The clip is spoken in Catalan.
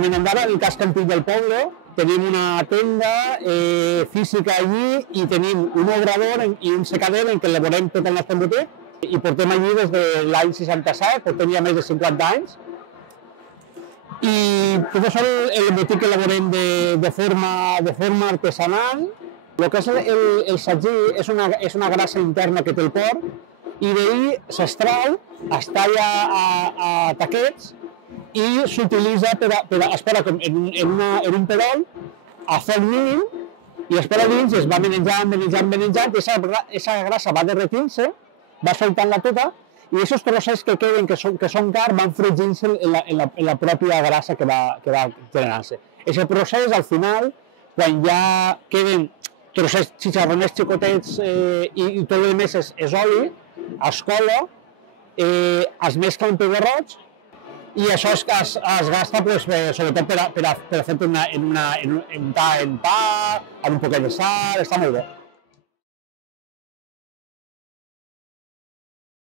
también andaba en el casco antic del pueblo, tenim una tenda física allí i tenim un obrador i un secader en què elaborem tot el nostre embotit i portem allí des de l'any 67, portem ja més de 50 anys. I tot això l'embotit que elaborem de forma artesanal. El que és el sagí és una grassa interna que té el porc i d'ahir s'extrau, es talla a taquets i s'utilitza es posa en un perol a foc mínim i es posa dins i es va menjant i aquesta grassa va derretint-se, va soltant-la tota i aquests trossets que queden, que són carn, van fregint-se en la pròpia grassa que va generant-se. Aquest procés, al final, quan ja queden trossets xicharroners xicotets i tot el més és oli, es cola, es mescla amb pebre roig i això es gasta sobretot per fer-ho en pa, amb un poquet de sal, està molt bé.